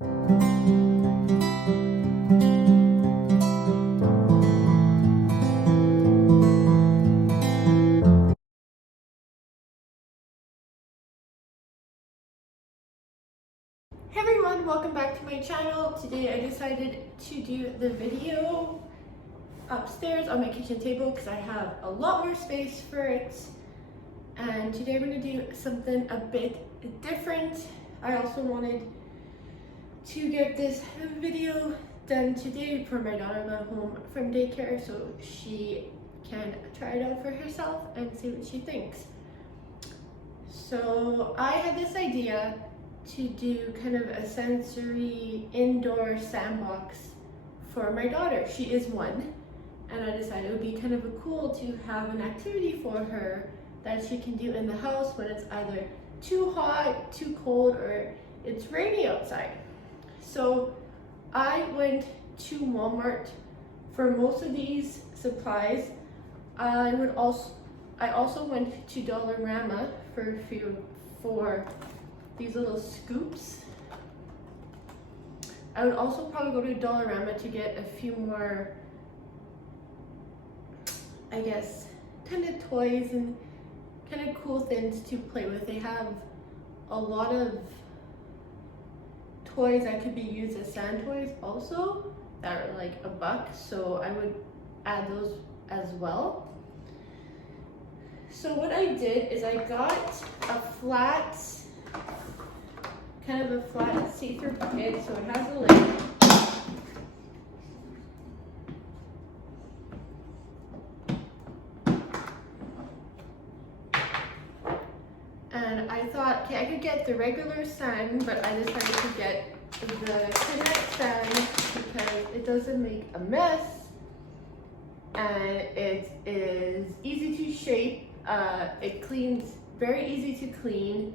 Hey everyone, welcome back to my channel. Today I decided to do the video upstairs on my kitchen table because I have a lot more space for it. And today we're going to do something a bit different. I also wanted to get this video done today before my daughter got home from daycare so she can try it out for herself and see what she thinks. So I had this idea to do kind of a sensory indoor sandbox for my daughter. She is 1, and I decided it would be kind of cool to have an activity for her that she can do in the house when it's either too hot, too cold, or it's rainy outside. So I went to Walmart for most of these supplies. I also went to Dollarama for these little scoops. I would also probably go to Dollarama to get a few more, I guess, kind of toys and kind of cool things to play with. They have a lot of toys that could be used as sand toys also that are like $1, so I would add those as well. So what I did is I got a flat, kind of a flat see-through bucket, so it has a lid. And I thought, okay, I could get the regular sand, but I decided to get the Connect sand because it doesn't make a mess and it is easy to shape. It cleans, very easy to clean,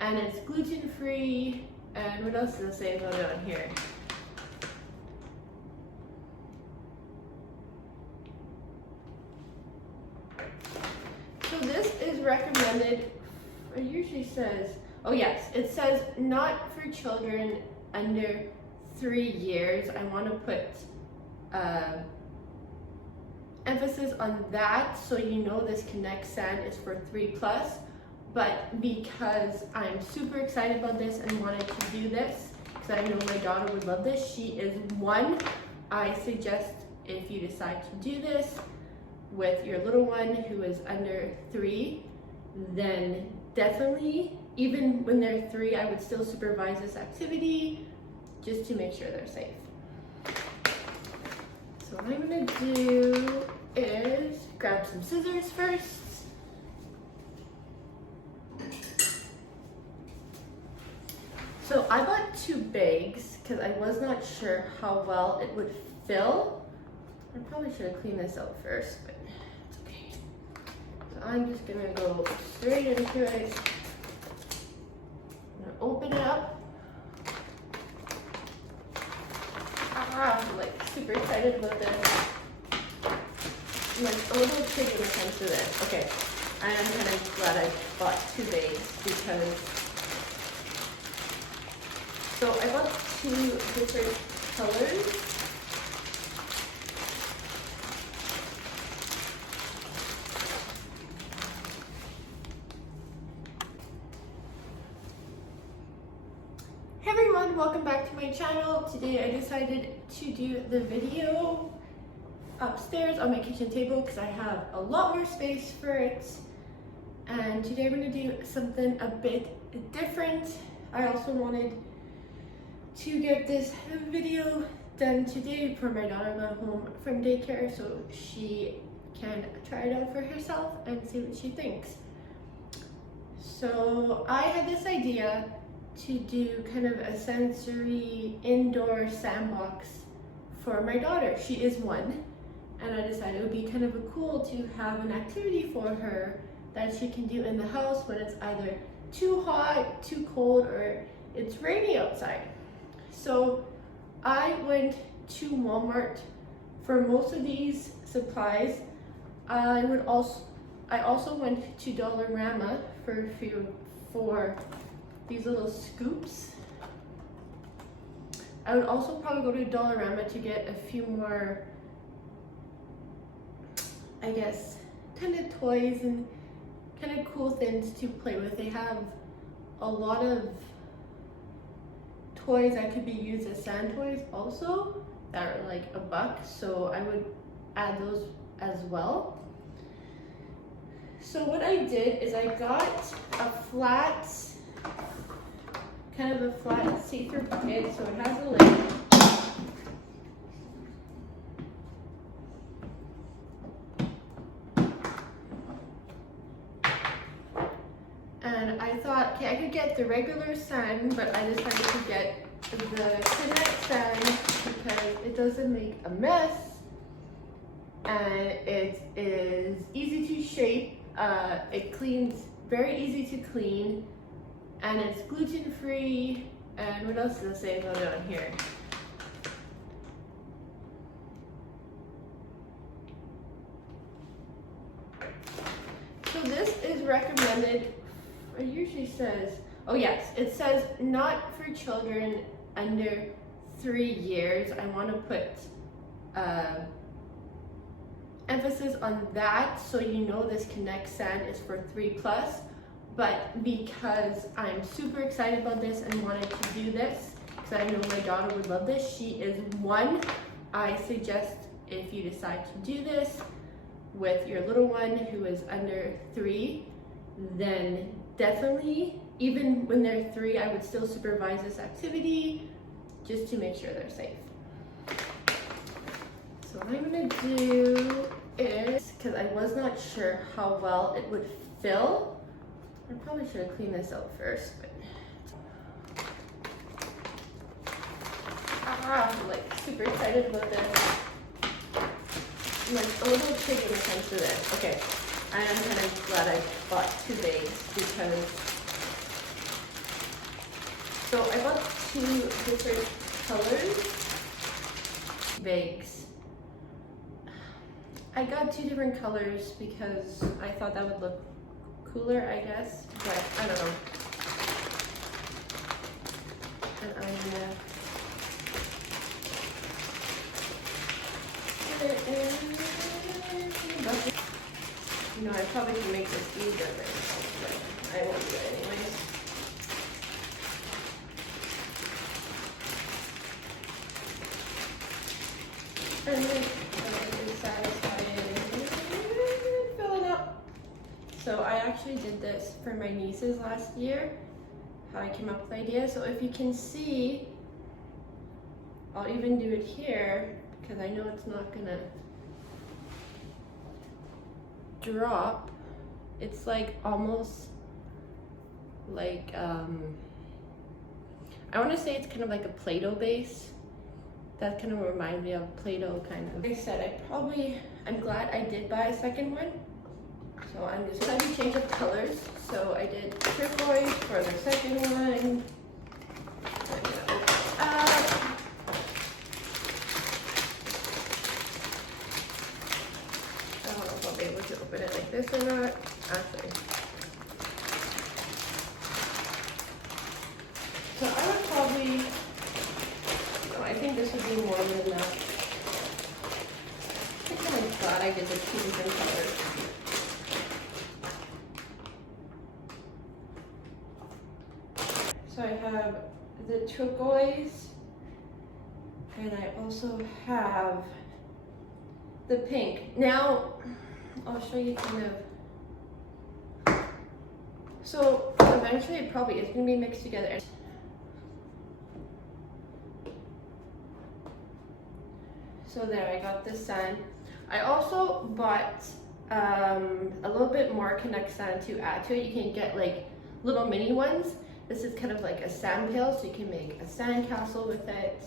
and it's gluten-free. And what else does it say about it on here? So this is recommended, it usually says, oh yes, it says not for children under 3 years. I want to put emphasis on that so you know this Connect Sand is for 3+. But because I'm super excited about this and wanted to do this, because I know my daughter would love this, she is 1. I suggest if you decide to do this with your little one who is under 3, then definitely, even when they're 3, I would still supervise this activity just to make sure they're safe. So what I'm gonna do is grab some scissors first. So I bought 2 bags because I was not sure how well it would fill. I probably should have cleaned this out first, but it's okay. So I'm just gonna go straight into it. I'm gonna open it up. I'm like super excited about this. I'm like a little triggered when it comes to this. Okay, I am kind of glad I bought 2 bags because, so I bought 2 different colors. Hey everyone, welcome back to my channel. Today I decided to do the video upstairs on my kitchen table because I have a lot more space for it. And today we're going to do something a bit different. I also wanted to get this video done today before my daughter got home from daycare so she can try it out for herself and see what she thinks. So I had this idea to do kind of a sensory indoor sandbox for my daughter. She is 1, and I decided it would be kind of cool to have an activity for her that she can do in the house when it's either too hot, too cold, or it's rainy outside. So I went to Walmart for most of these supplies. I also went to Dollarama for these little scoops. I would also probably go to Dollarama to get a few more, I guess, kind of toys and kind of cool things to play with. They have a lot of toys that could be used as sand toys also that are like $1, so I would add those as well. So what I did is I got a flat, kind of a flat see-through bucket, so it has a lid. And I thought, okay, I could get the regular sand, but I decided to get the Connect sand because it doesn't make a mess and it is easy to shape. It cleans, very easy to clean, and it's gluten-free. And what else does it say about it on here? So this is recommended, it usually says, oh yes, it says not for children under 3 years. I want to put emphasis on that, so you know this Connect Sand is for 3+, but because I'm super excited about this and wanted to do this, because I know my daughter would love this, she is 1, I suggest if you decide to do this with your little one who is under 3, then definitely, even when they're 3, I would still supervise this activity just to make sure they're safe. So what I'm gonna do is, because I was not sure how well it would fill, I probably should have cleaned this out first, but I'm like super excited about this. I'm like a little pig when it comes to this. Okay, I am kind of glad I bought 2 bags because, so I bought 2 different colors bags. I got 2 different colors because I thought that would look cooler, I guess, but I don't know. And I'm gonna put it in the bucket. You know, I probably can make this easier, but I won't do it anyways. And then filling up. So I actually did this for my nieces last year, how I came up with the idea. So if you can see, I'll even do it here because I know it's not gonna drop. It's like almost like I want to say it's kind of like a Play-Doh base. That kind of reminds me of Play-Doh kind of. Like I said, I'm glad I did buy a second one. So I'm just going to change up colors. So I did turquoise for the second one. I'm gonna open it up. I don't know if I'll be able to open it like this or not. Actually. So I would probably, I think this would be more than enough. I'm kind of glad I did the 2 different colors. So I have the turquoise, and I also have the pink. Now, I'll show you kind of. So eventually it probably is going to be mixed together. So there, I got this sand. I also bought a little bit more Connect sand to add to it. You can get like little mini ones. This is kind of like a sand pail, so you can make a sand castle with it.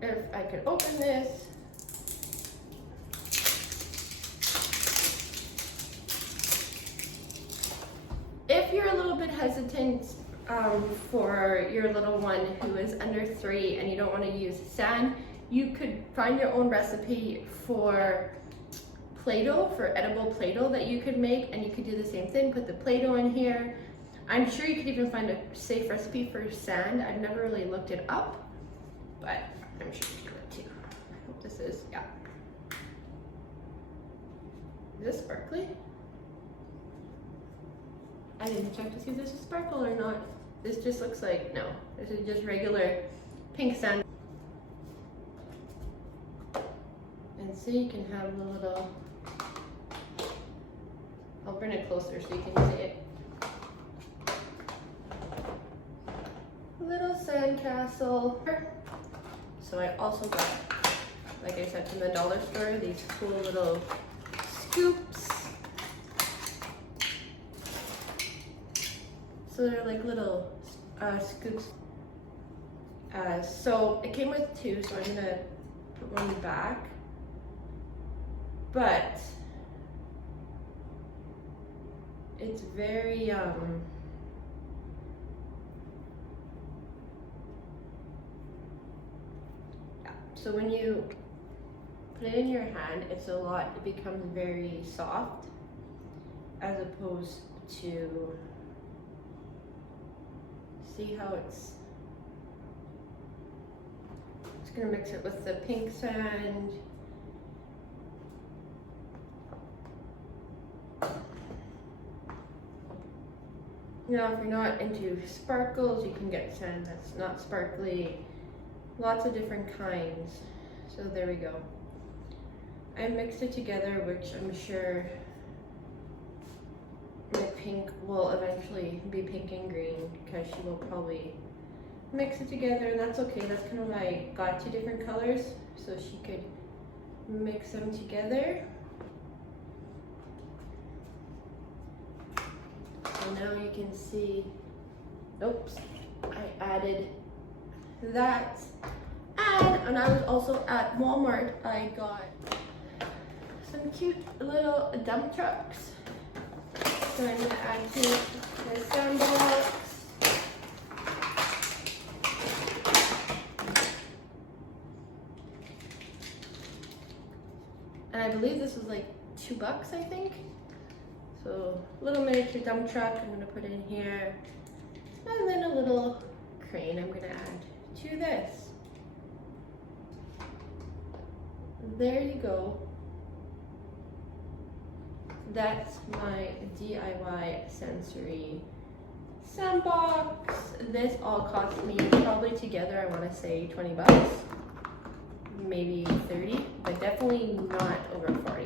If I could open this. If you're a little bit hesitant for your little one who is under 3 and you don't want to use sand, you could find your own recipe for Play-Doh, for edible Play-Doh that you could make, and you could do the same thing, put the Play-Doh in here. I'm sure you could even find a safe recipe for sand. I've never really looked it up, but I'm sure you could too. I hope this is, yeah. Is this sparkly? I didn't check to see if this is sparkle or not. This just looks like, no, this is just regular pink sand. And so you can have the little, I'll bring it closer so you can see it. Little sandcastle. So I also got, like I said, from the dollar store, these cool little scoops. So they're like little scoops. So it came with two, so I'm gonna put one back. But it's very so when you put it in your hand, it's a lot, it becomes very soft as opposed to, see how it's gonna mix it with the pink sand. Now, if you're not into sparkles, you can get sand that's not sparkly. Lots of different kinds. So there we go. I mixed it together, which I'm sure my pink will eventually be pink and green because she will probably mix it together, and that's okay. That's kind of why I got two different colors, so she could mix them together. So now you can see, oops, I added that. And I was also at Walmart, I got some cute little dump trucks. So I'm gonna add to the sandbox. And I believe this was like $2, I think. So little miniature dump truck I'm gonna put in here. And then a little crane I'm gonna add to this. There you go. That's my DIY sensory sandbox. This all cost me probably together, I want to say $20, maybe 30, but definitely not over 40.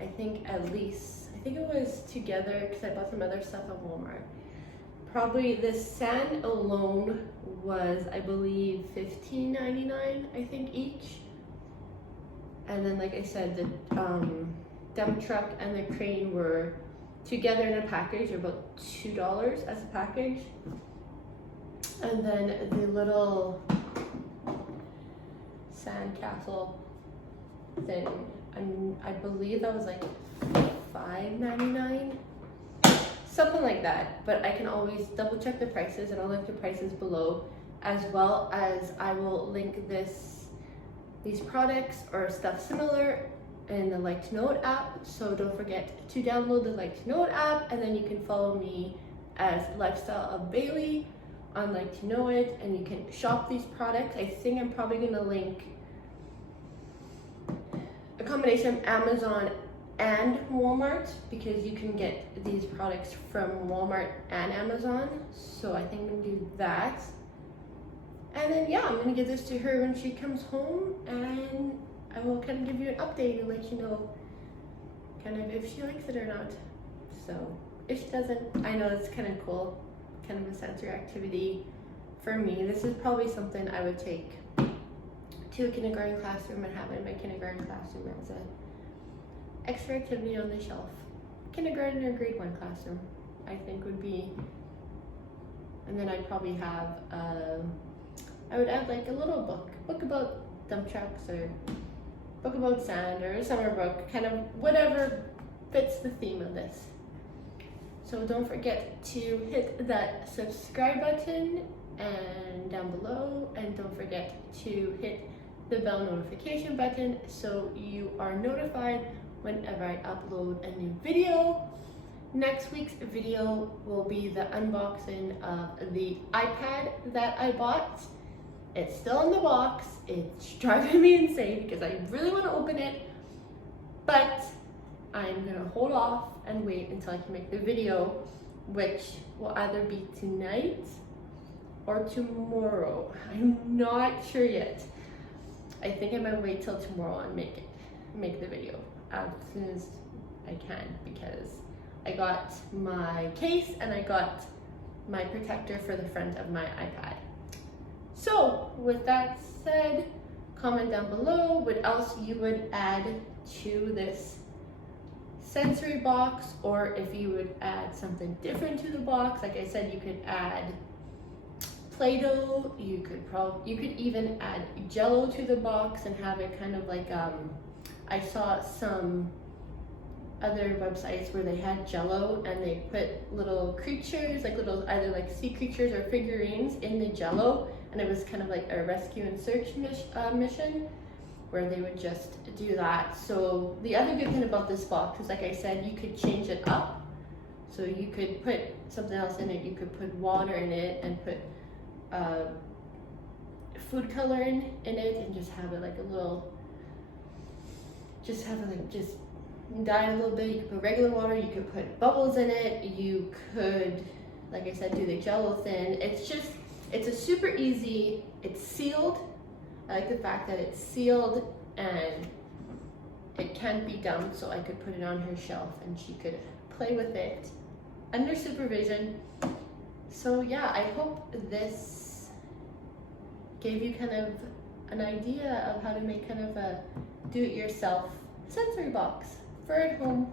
I think at least, I think it was together because I bought some other stuff at Walmart. Probably this sand alone was, I believe, $15.99, I think each. And then, like I said, the dump truck and the crane were together in a package, about $2 as a package. And then the little sandcastle thing, I believe that was like $5.99, something like that. But I can always double check the prices, and I'll link the prices below, as well as I will link these products or stuff similar in the Like to Know It app. So don't forget to download the Like to Know It app, and then you can follow me as Lifestyle of Bailey on Like to Know It, and you can shop these products. I think I'm probably gonna link a combination of Amazon and Walmart, because you can get these products from Walmart and Amazon. So I think I'm gonna do that. And then, yeah, I'm gonna give this to her when she comes home, and I will kind of give you an update and let you know kind of if she likes it or not. So if she doesn't, I know it's kind of cool, kind of a sensory activity for me. This is probably something I would take to a kindergarten classroom and have it in my kindergarten classroom as an extra activity on the shelf. Kindergarten or grade 1 classroom, I think would be. And then I'd probably have I would add like a little book about dump trucks, or book about sand, or a summer book, kind of whatever fits the theme of this. So don't forget to hit that subscribe button and down below, and don't forget to hit the bell notification button so you are notified whenever I upload a new video. Next week's video will be the unboxing of the iPad that I bought. It's still in the box. It's driving me insane because I really want to open it, but I'm gonna hold off and wait until I can make the video, which will either be tonight or tomorrow. I'm not sure yet. I think I might wait till tomorrow and make the video as soon as I can, because I got my case and I got my protector for the front of my iPad. So with that said, comment down below what else you would add to this sensory box, or if you would add something different to the box. Like I said, you could add Play-Doh, you could even add Jello to the box and have it kind of like, I saw some other websites where they had Jello and they put little creatures, like little either like sea creatures or figurines in the Jello, and it was kind of like a rescue and search mission where they would just do that. So the other good thing about this box is, like I said, you could change it up. So you could put something else in it. You could put water in it and put food coloring in it and just have it like a little, just dye a little bit. You could put regular water, you could put bubbles in it, you could, like I said, do the Jello thin. It's a super easy, it's sealed. I like the fact that it's sealed and it can't be dumped, so I could put it on her shelf and she could play with it under supervision. So yeah, I hope this gave you kind of an idea of how to make kind of a do-it-yourself sensory box for at home.